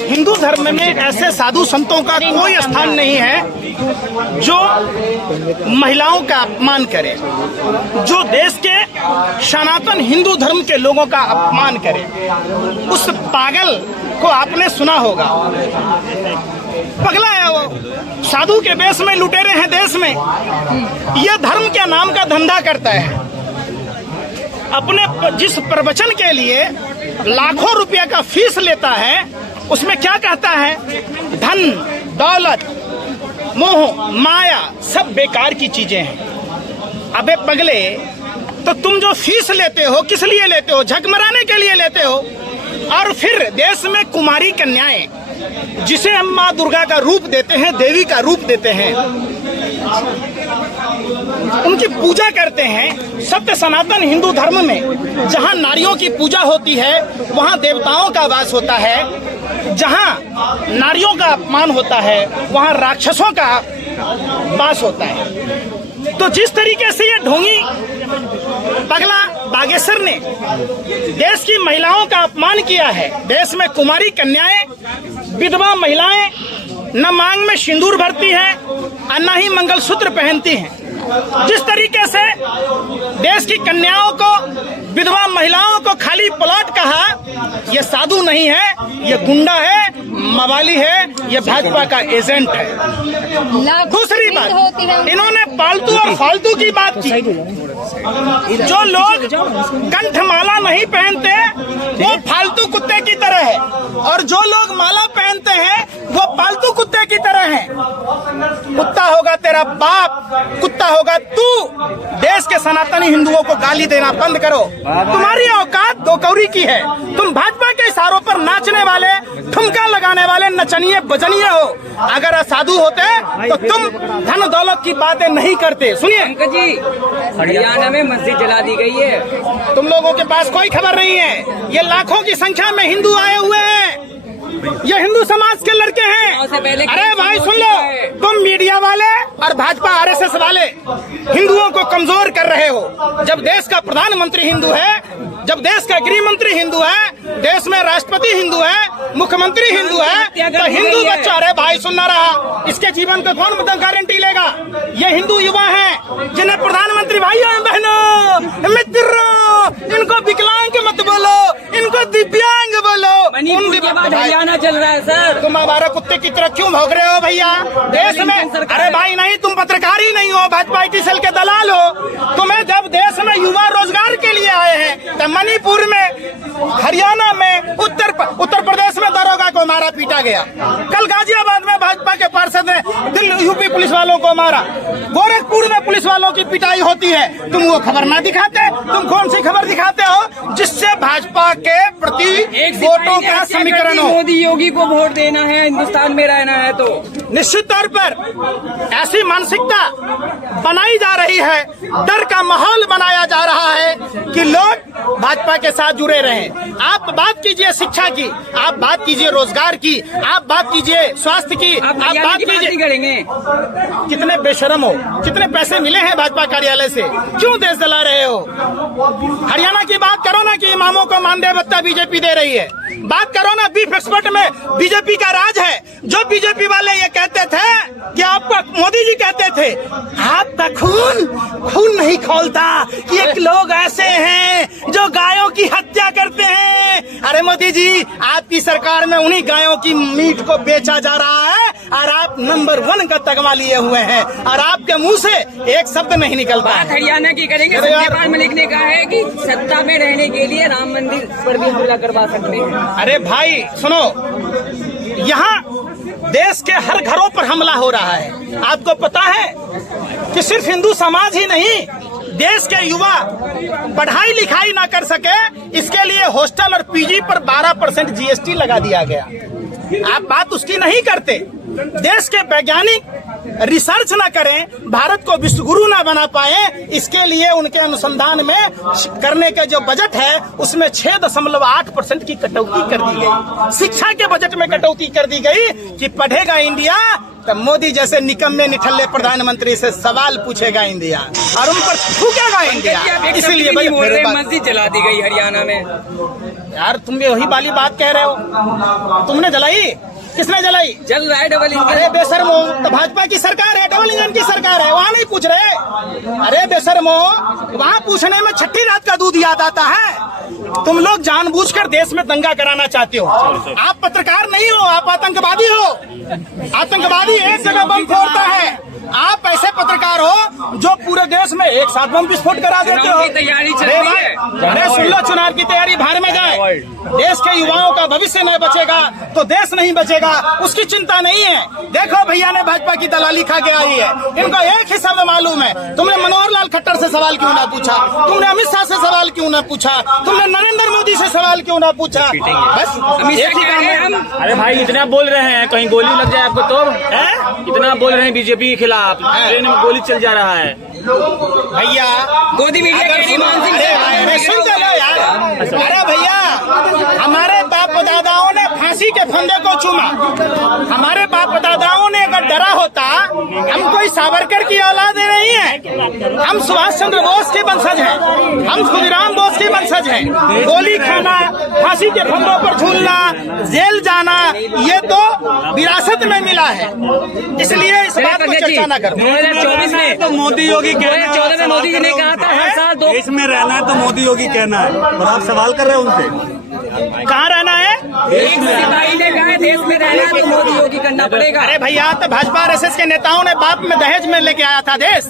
हिंदू धर्म में ऐसे साधु संतों का कोई स्थान नहीं है जो महिलाओं का अपमान करे, जो देश के सनातन हिंदू धर्म के लोगों का अपमान करे। उस पागल को आपने सुना होगा, पगला है वो, साधु के वेश में लुटेरे हैं देश में। यह धर्म के नाम का धंधा करता है। अपने जिस प्रवचन के लिए लाखों रुपया का फीस लेता है, उसमें क्या कहता है? धन, दौलत, मोह, माया सब बेकार की चीजें हैं। अबे पगले, तो तुम जो फीस लेते हो किस लिए लेते हो? झकमराने के लिए लेते हो। और फिर देश में कुमारी कन्याएं, जिसे हम माँ दुर्गा का रूप देते हैं, देवी का रूप देते हैं, उनकी पूजा करते हैं। सत्य सनातन हिंदू धर्म में जहाँ नारियों की पूजा होती है वहाँ देवताओं का वास होता है, जहाँ नारियों का अपमान होता है वहाँ राक्षसों का वास होता है। तो जिस तरीके से ये ढोंगी पगला बागेश्वर ने देश की महिलाओं का अपमान किया है, देश में कुमारी कन्याएं, विधवा महिलाएं न मांग में सिंदूर भरती हैं और न ही मंगलसूत्र पहनती हैं। जिस तरीके से देश की कन्याओं को, विधवा महिलाओं को खाली प्लॉट कहा, ये साधु नहीं है, ये गुंडा है, मवाली है, ये भाजपा का एजेंट है। दूसरी बात, इन्होंने पालतू और फालतू की बात की। जो लोग कंठमाला नहीं पहनते वो फालतू कुत्ते की तरह है, और जो लोग माला पहनते हैं वो पालतू कुत्ते की तरह हैं। कुत्ता होगा तेरा बाप, कुत्ता होगा तू। देश के सनातनी हिंदुओं को गाली देना बंद करो। तुम्हारी औकात दो कौड़ी की है। तुम भाजपा के इशारों पर नाचने वाले, ठुमका लगाने वाले नचनिए बजनिए हो। अगर साधु होते तो तुम धन दौलत की बातें नहीं करते। सुनिए पंकज जी, हरियाणा में मस्जिद जला दी गई है। तुम लोगों के पास कोई खबर नहीं है। ये लाखों की संख्या में हिंदू आए हुए हैं, ये हिंदू समाज के लड़के हैं। अरे भाई सुन लो, तुम मीडिया वाले और भाजपा आरएसएस वाले हिंदुओं को कमजोर कर रहे हो। जब देश का प्रधानमंत्री हिंदू है, जब देश का गृह मंत्री हिंदू है, देश में राष्ट्रपति हिंदू है, मुख्यमंत्री हिंदू है, तो हिंदू बच्चा, अरे भाई सुनना रहा, इसके जीवन को कौन गारंटी लेगा? ये हिंदू युवा हैं जिन्हें प्रधानमंत्री भाइयों बहनों मित्रों, इनको विकलांग मत बोलो, इनको दिव्यांग बोलो। हरियाणा चल रहा है सर। तुम हमारे कुत्ते की तरह क्यों भौंक रहे हो भैया देश में? अरे भाई नहीं, तुम पत्रकार ही नहीं हो, भाजपा IT सेल के दलाल हो। तुम्हें जब देश में युवा रोजगार के लिए आए हैं तो मणिपुर में, हरियाणा में, उत्तर प्रदेश में दरोगा को मारा पीटा गया। कल गाजियाबाद में भाजपा के पार्षद ने दिल्ली यूपी पुलिस वालों को मारा। गोरखपुर में पुलिस वालों की पिटाई होती है, तुम वो खबर ना दिखाते। तुम कौन सी खबर दिखाते हो जिससे भाजपा के प्रति वोटों का समीकरण हो? मोदी योगी को वोट देना है, हिंदुस्तान में रहना है तो निश्चित तौर पर ऐसी मानसिकता बनाई जा रही है, डर का माहौल बनाया जा रहा है कि लोग भाजपा के साथ जुड़े रहें। आप बात कीजिए शिक्षा की, आप बात कीजिए रोजगार की, आप बात कीजिए स्वास्थ्य की, आप बात कीजिए। करेंगे कितने बेशरम हो, कितने पैसे मिले हैं भाजपा कार्यालय से, क्यों देश जला रहे हो? हरियाणा की बात करो ना कि इमामों को मानदेय भत्ता बीजेपी दे रही है। बात करो ना, बीफ एक्सपोर्ट में बीजेपी का राज है। जो बीजेपी वाले ये कहते थे कि आपका, मोदी जी कहते थे आपका खून नहीं खौलता, कि एक लोग ऐसे हैं जो गायों की हत्या करते हैं। अरे मोदी जी, आपकी सरकार में उन्हीं गायों की मीट को बेचा जा रहा है और आप नंबर 1 का तगमा लिए हुए हैं और आपके मुंह से एक शब्द नहीं निकलता। बात हरियाणा की करेंगे। सत्यपाल मलिक ने कहा है कि सत्ता में रहने के लिए राम मंदिर पर भी हमला करवा सकते हैं। अरे भाई सुनो, यहाँ देश के हर घरों पर हमला हो रहा है। आपको पता है कि सिर्फ हिंदू समाज ही नहीं, देश के युवा पढ़ाई लिखाई ना कर सके, इसके लिए हॉस्टल और पीजी पर 12% GST लगा दिया गया। आप बात उसकी नहीं करते। देश के वैज्ञानिक रिसर्च ना करें, भारत को विश्वगुरु ना बना पाए, इसके लिए उनके अनुसंधान में करने का जो बजट है उसमें 6.8% की कटौती कर दी गई। शिक्षा के बजट में कटौती कर दी गई कि पढ़ेगा इंडिया तो मोदी जैसे निकम्मे निठल्ले प्रधानमंत्री से सवाल पूछेगा इंडिया और उन पर थूकेगा इंडिया। इसीलिए मस्जिद जला दी गई हरियाणा में। यार तुम भी वही वाली बात कह रहे हो। तुमने जलाई? किसने जलाई? जल रहा है डबल इंजन। अरे बेशर्मो, तो भाजपा की सरकार है, डबल इंजन की सरकार है, वहाँ नहीं पूछ रहे। अरे बेशर्मो, वहाँ पूछने में छठी रात का दूध याद आता है। तुम लोग जानबूझकर देश में दंगा कराना चाहते हो। आप पत्रकार नहीं हो, आप आतंकवादी हो। आतंकवादी एक जगह बम फोड़ता है, आप ऐसे पत्रकार हो जो पूरे देश में एक साथ बम विस्फोट करा देते हो। चुनाव की तैयारी चल रही है। अरे सुन लो, चुनाव की तैयारी बाहर में जाए। देश के युवाओं का भविष्य नहीं बचेगा तो देश नहीं बचेगा, उसकी चिंता नहीं है। देखो भैया ने भाजपा की दलाली खा के आई है, इनको एक ही शब्द मालूम है। तुमने मनोहर लाल खट्टर से सवाल क्यों ना पूछा? तुमने अमित शाह से सवाल क्यों ना पूछा? तुमने नरेंद्र मोदी से सवाल क्यों ना पूछा? बस एक ही काम है। अरे भाई इतना बोल रहे हैं, कहीं गोली लग जाए आपको तो है? इतना बोल रहे हैं बीजेपी के खिलाफ, ट्रेन में गोली चल जा रहा है भैया। गोदी मीडिया कह रही मान सिंह अरे सुन तो लो यार। अरे भैया, हमारे बाप दादाओं ने फांसी के फंदे को चूमा। हमारे बाप दादाओं ने अगर डरा होता, हम कोई सावरकर की औलाद नहीं है, हम सुभाष चंद्र बोस के वंशज हैं, हम खुदीराम बोस के वंशज हैं। गोली खाना, फांसी के फंदों पर झूलना, जेल जाना, ये तो विरासत में मिला है। इसलिए इस बात को चर्चा न करो। 2024 में तो मोदी योगी कहना 2014 में मोदी जी ने कहा था हर साल दो। देश में रहना है तो मोदी योगी कहना है, और आप सवाल कर रहे हैं उनसे। कहाँ रहना है? एक सिपाही ने कहा है देश में रहना है तो मोदी योगी करना पड़ेगा। अरे भैया, तो भाजपा आरएसएस के नेताओं ने बाप में दहेज में लेके आया था देश।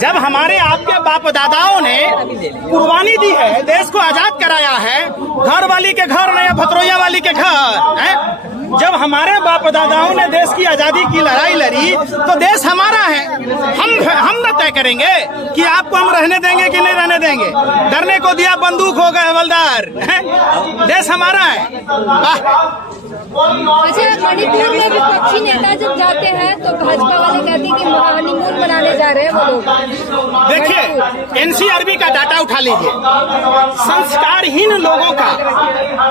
जब हमारे आपके बाप दादाओं ने कुर्बानी दी है, देश को आजाद कराया है, घर वाली के घर नहीं, भतरोया वाली के घर है। जब हमारे बाप दादाओं ने देश की आजादी की लड़ाई लड़ी तो देश हमारा है। हम न तय करेंगे कि आपको हम रहने देंगे कि नहीं रहने देंगे। डरने को दिया बंदूक हो गए हवलदार। देश हमारा है। अच्छा, मणिपुर में विपक्षी नेता जब जाते हैं तो भाजपा वाले कहते हैं कि हनीमून मनाने जा रहे हैं वो लोग। देखिए, एनसीआरबी का डाटा उठा लीजिए। संस्कारहीन लोगों का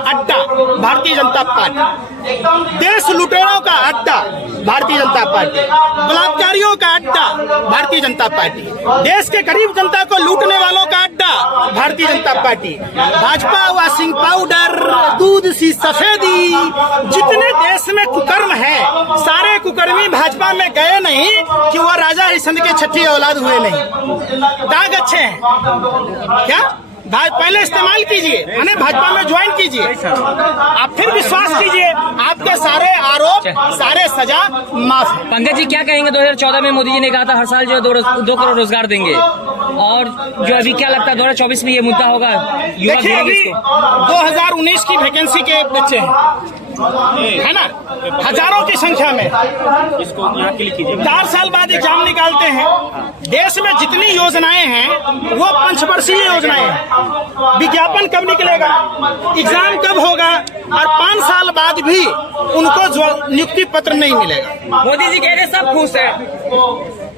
अड्डा भारतीय जनता पार्टी, देश लुटेरों का अड्डा भारतीय जनता पार्टी, बलात्कारियों का अड्डा भारतीय जनता पार्टी, देश के गरीब जनता को लूटने वालों का अड्डा Bharatiya Janata party. Bhajpa washing powder, दूध सी सफेदी, जितने देश में कुकर्म है, सारे कुकर्मी भाजपा में गए नहीं कि वो राजा हरिश्चंद्र के छठी औलाद हुए नहीं। दाग अच्छे हैं क्या? पहले इस्तेमाल कीजिए, यानी भाजपा में ज्वाइन कीजिए, आप फिर विश्वास कीजिए, आपके सारे आरोप, सारे सजा माफ है। पंकज जी क्या कहेंगे? 2014 में मोदी जी ने कहा था हर साल जो है 2 करोड़ रोजगार देंगे, और जो अभी क्या लगता है 2024 में ये मुद्दा होगा? युवा देखिए, अभी 2019 की वैकेंसी के बच्चे हैं, है ना, हजारों की संख्या में। इसको यहाँ क्लिक कीजिए। 4 साल बाद एग्जाम निकालते हैं। देश में जितनी योजनाएं हैं वो पंचवर्षीय योजनाएं हैं। विज्ञापन कब निकलेगा, एग्जाम कब होगा, और 5 साल बाद भी उनको नियुक्ति पत्र नहीं मिलेगा। मोदी जी कह रहे सब खुश है।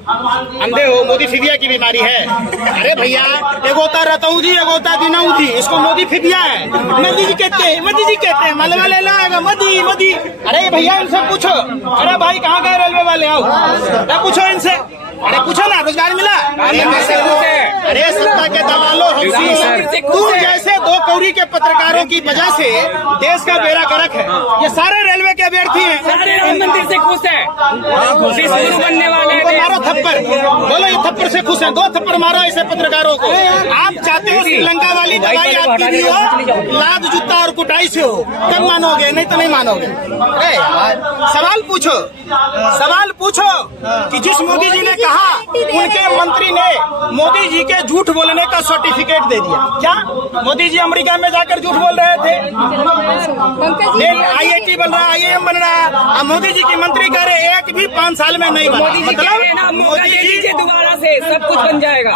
अंधे हो, मोदी फिबिया की बीमारी है। अरे भैया, एगोता रतौजी, एगोता दिनौजी, इसको मोदी फिबिया है। मोदी जी कहते हैं, मोदी जी कहते हैं, मलबा ले लाएगा मोदी मोदी। अरे भैया इनसे पूछो, अरे भाई कहाँ गए रेलवे वाले, आओ पूछो इनसे। अरे पूछो ना, रोजगार मिला? अरे सत्ता के दलालों, तू जैसे 2 कौड़ी के पत्रकारों की वजह से देश का बेड़ा गर्क है। ये सारे रेलवे के अभ्यर्थी हैं, सारे राम मंदिर से खुश है, बनने वाले हैं। मारो थप्पड़, बोलो ये थप्पड़ से खुश है। 2 थप्पड़ मारो ऐसे पत्रकारों को। आप चाहते हो श्रीलंका वाली दवाई आपकी भी हो, लाद जूता और कुटाई से हो, तब मानोगे, नहीं तो नहीं मानोगे। अरे यार, सवाल पूछो, सवाल पूछो कि जिस मोदी जी ने कहा, उनके मंत्री ने मोदी जी के झूठ बोलने का सर्टिफिकेट दे दिया। क्या मोदी जी अमेरिका में जाकर झूठ बोल रहे थे? IIT बन रहा, IIM बन रहा, और मोदी जी की मंत्री कह रहे एक भी 5 साल में नहीं बना। मतलब मोदी जी के दोबारा से सब कुछ बन जाएगा।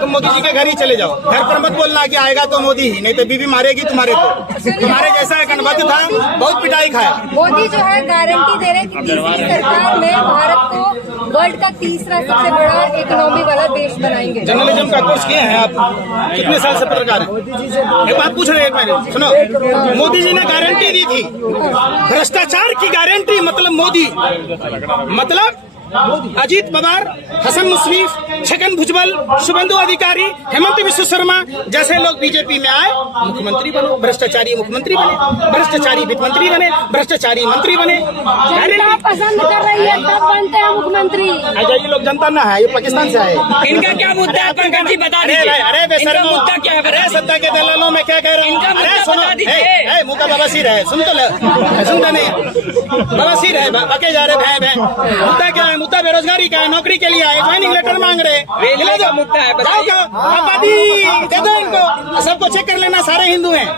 तो मोदी जी के घर ही चले जाओ, घर पर मत बोलना कि आएगा तो मोदी ही, नहीं तो बीबी मारेगी तुम्हारे को। तुम्हारे जैसा गणपति था, बहुत पिटाई खाया। मोदी जो है गारंटी दे रहे हैं कि तीसरी सरकार में भारत को वर्ल्ड का तीसरा सबसे बड़ा इकोनॉमी वाला देश बनाएंगे। जर्नलिज्म का कोर्स किए हैं आप? कितने साल से पत्रकार हैं? एक बात पूछ रहे हैं, एक मिनट सुनो। मोदी जी ने गारंटी दी थी, भ्रष्टाचार की गारंटी, मतलब मोदी, मतलब अजीत पवार, हसन मुश्रीफ, छगन भुजबल, शुभेंदु अधिकारी, हेमंत बिश्व शर्मा जैसे लोग बीजेपी में आए, मुख्यमंत्री बनो, भ्रष्टाचारी मुख्यमंत्री बने, भ्रष्टाचारी वित्त मंत्री बने, भ्रष्टाचारी मंत्री बने। जनता पसंद कर रही है तब बनते हैं मुख्यमंत्री। ये लोग जनता ना है, ये पाकिस्तान से आए। इनका क्या मुद्दा है पंकज जी, बता अरे दीजिए। अरे इनका बेशर्मो, मुद्दा क्या है? अरे सत्ता के दलालों में क्या कह रहा हूँ? इनका मुद्दा अरे सुनो, बता दीजिए। मुँह का बवासीर है, सुन तो ले, सुनता नहीं, बवासीर है, बके जा रहे भय। मुद्दा क्या है? मुद्दा बेरोजगारी का है, नौकरी के लिए आए, ज्वाइनिंग लेटर मांग रहे। रेलवे का मुद्दा है, बताइए। आबादी दे दो इनको, सबको चेक कर लेना, सारे हिंदू हैं।